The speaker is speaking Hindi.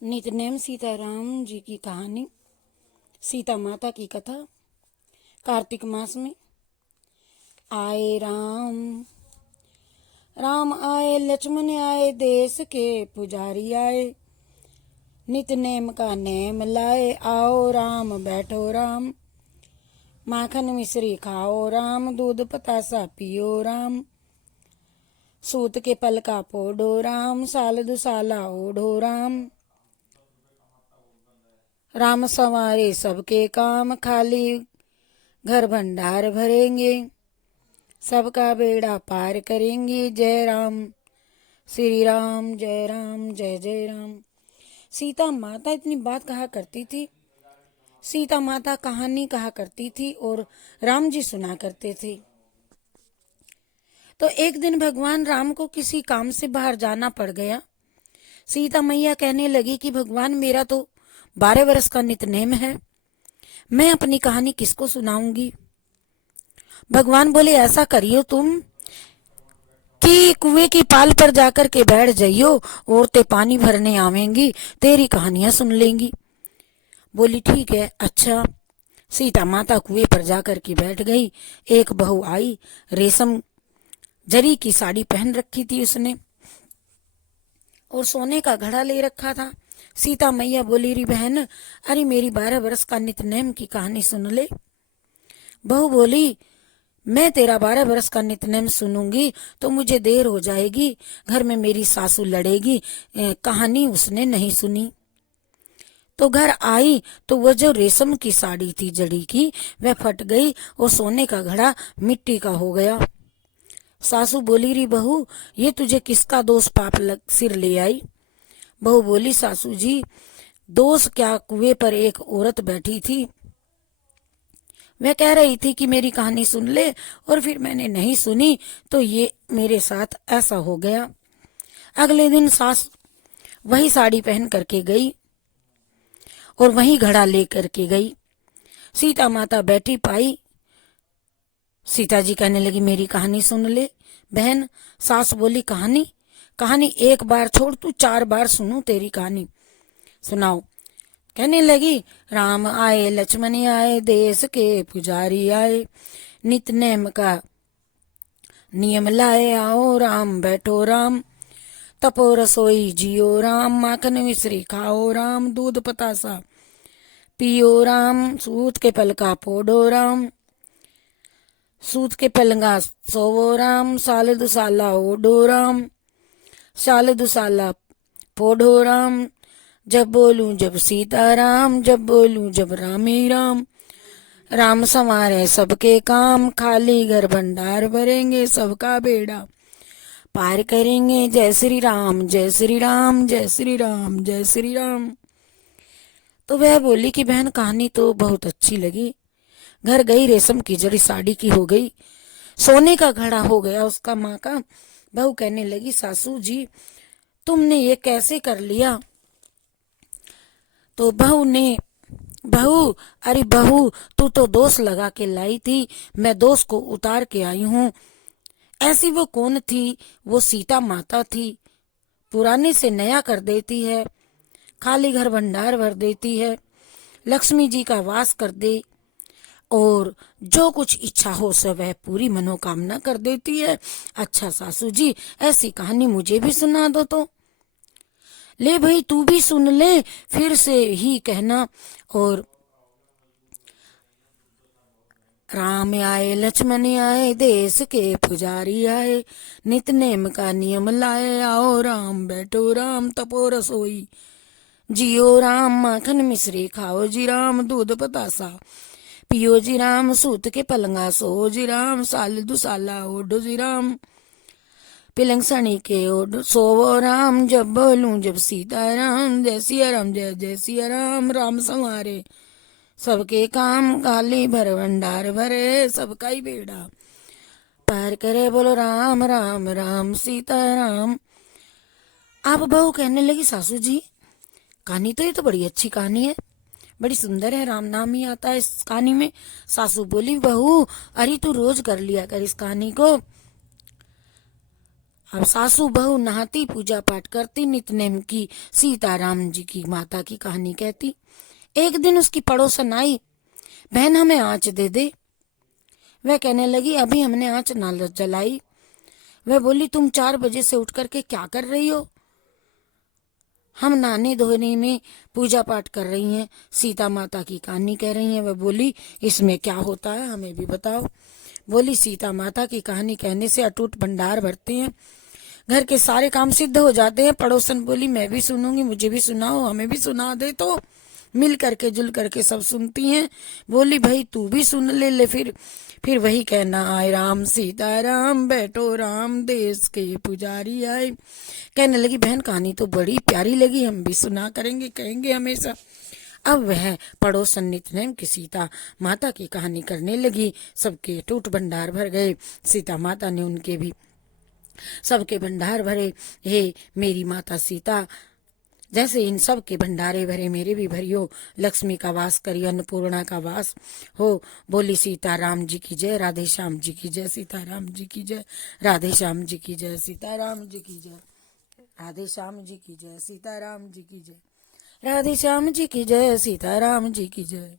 नितनेम सीताराम जी की कहानी। सीता माता की कथा। कार्तिक मास में आए राम। राम आए, लक्ष्मण आए, देश के पुजारी आए। नितनेम का नेम लाए, आओ राम बैठो राम। माखन मिश्री खाओ राम, दूध पतासा पियो राम। सूत के पल का पोडो राम, साल दुसाला ओढ़ो राम। राम संवारे सबके काम, खाली घर भंडार भरेंगे। सबका बेड़ा पार करेंगे। जय राम श्री राम, जय राम जय जय राम। सीता माता इतनी बात कहा करती थी। सीता माता कहानी कहा करती थी और राम जी सुना करते थे। तो एक दिन भगवान राम को किसी काम से बाहर जाना पड़ गया। सीता मैया कहने लगी कि भगवान, मेरा तो 12 वर्ष का नितनेम है, मैं अपनी कहानी किसको सुनाऊंगी। भगवान बोले, ऐसा करियो तुम कि कुएं की पाल पर जाकर के बैठ जाइयो, औरतें पानी भरने आवेंगी, तेरी कहानियां सुन लेंगी। बोली ठीक है। अच्छा। सीता माता कुएं पर जाकर के बैठ गई। एक बहू आई, रेशम जरी की साड़ी पहन रखी थी उसने और सोने का घड़ा ले रखा था। सीता मैया बोली, री बहन, अरे मेरी 12 वर्ष का नितनेम की कहानी सुन ले। बहू बोली, मैं तेरा 12 वर्ष का नितनेम सुनूंगी तो मुझे देर हो जाएगी, घर में मेरी सासू लड़ेगी। कहानी उसने नहीं सुनी। तो घर आई तो वह जो रेशम की साड़ी थी जड़ी की, वह फट गई और सोने का घड़ा मिट्टी का हो गया। सासू बोली, री बहू, ये तुझे किसका दोष पाप लग सिर ले आई। बहू बोली, सासू जी, दोष क्या, कुएं पर एक औरत बैठी थी, वह कह रही थी कि मेरी कहानी सुन ले, और फिर मैंने नहीं सुनी तो ये मेरे साथ ऐसा हो गया। अगले दिन सास वही साड़ी पहन करके गई और वही घड़ा ले करके गई। सीता माता बैठी पाई। सीता जी कहने लगी, मेरी कहानी सुन ले बहन। सास बोली, कहानी कहानी एक बार छोड़, तू 4 बार सुनूं तेरी कहानी। सुनाओ। कहने लगी, राम आए, लक्ष्मण आए, देश के पुजारी आए। नितनेम का नियम लाए, आओ राम बैठो राम। तपो रसोई जियो राम, माखन मिश्री खाओ राम, दूध पतासा पियो राम। सूत के पलका पोडो राम, सूत के पलंगा सोवो राम। साल दुसाला ओडो राम, साल दुसाला पोडो राम। जब बोलूं जब सीताराम, जब बोलूं जब रामी राम। राम संवारे सबके काम, खाली घर भंडार भरेंगे, सबका बेड़ा पार करेंगे। जय श्री राम जय श्री राम जय श्री राम जय श्री राम। तो वह बोली कि बहन, कहानी तो बहुत अच्छी लगी। घर गई, रेशम की जड़ी साड़ी की हो गई, सोने का घड़ा हो गया उसका माँ का। बहू कहने लगी, सासू जी, तुमने ये कैसे कर लिया। तो बहू, अरे बहू, तू तो दोष लगा के लाई थी, मैं दोष को उतार के आई हूँ। ऐसी वो कौन थी, वो सीता माता थी, पुराने से नया कर देती है, खाली घर भंडार भर देती है, लक्ष्मी जी का वास कर दे और जो कुछ इच्छा हो सब वह पूरी मनोकामना कर देती है। अच्छा सासू जी, ऐसी कहानी मुझे भी सुना दो तो। ले भाई, तू भी सुन ले, फिर से ही कहना। और राम आए, लक्ष्मण आए, देश के पुजारी आए। नितनेम का नियम लाए, आओ राम बैठो राम। तपो रसोई जियो राम, माखन मिश्री खाओ जी राम, दूध पतासा पियो जी राम। सूत के पलंगा सो जी राम, साल दुसाला ओढ़ो जी राम। पिलंग सनी के ओढ़ सोवो राम, जब बोलूं जब सीताराम। जय सिया राम जय जय सिया राम। राम संवारे सबके काम, खाली भर भंडार भरे, सबका ही बेड़ा पार करे। बोलो राम राम राम सीताराम। अब बहू कहने लगी, सासू जी, कहानी तो ये तो बड़ी अच्छी कहानी है, बड़ी सुंदर है, राम नाम ही आता है इस कहानी में। सासू बोली, बहू, अरे तू रोज कर लिया कर इस कहानी को। अब सासू बहू नहाती, पूजा पाठ करती, नित्य की सीताराम जी की माता की कहानी कहती। एक दिन उसकी पड़ोसन आई, बहन हमें आँच दे दे। वह कहने लगी, अभी हमने आँच ना जलाई। वह बोली, तुम 4 बजे से उठ करके क्या कर रही हो? हम नहाने धोने में पूजा पाठ कर रही हैं, सीता माता की कहानी कह रही हैं। वह बोली, इसमें क्या होता है, हमें भी बताओ। बोली, सीता माता की कहानी कहने से अटूट भंडार भरते हैं, घर के सारे काम सिद्ध हो जाते हैं। पड़ोसन बोली, मैं भी सुनूंगी, मुझे भी सुनाओ, हमें भी सुना दे। तो मिल करके जुल करके सब सुनती हैं। बोली, भाई तू भी सुन ले। फिर वही कहना, आए राम सीताराम, बैठो राम, देश के पुजारी आए। कहने लगी, बहन कहानी तो बड़ी प्यारी लगी, हम भी सुना करेंगे, कहेंगे हमेशा। अब वह पड़ोसन नित्य की सीता माता की कहानी करने लगी। सबके टूट भंडार भर गए। सीता माता ने उनके भी सबके भंडार भरे। हे मेरी माता सीता, जैसे इन सब के भंडारे भरे, मेरे भी भरियो। लक्ष्मी का वास करी, अन्नपूर्णा का वास हो। बोली, सीताराम जी की जय, राधे श्याम जी की जय, सीताराम जी की जय, राधे श्याम जी की जय, सीताराम जी की जय, राधे श्याम जी की जय, सीताराम जी की जय, राधे श्याम जी की जय, सीताराम जी की जय।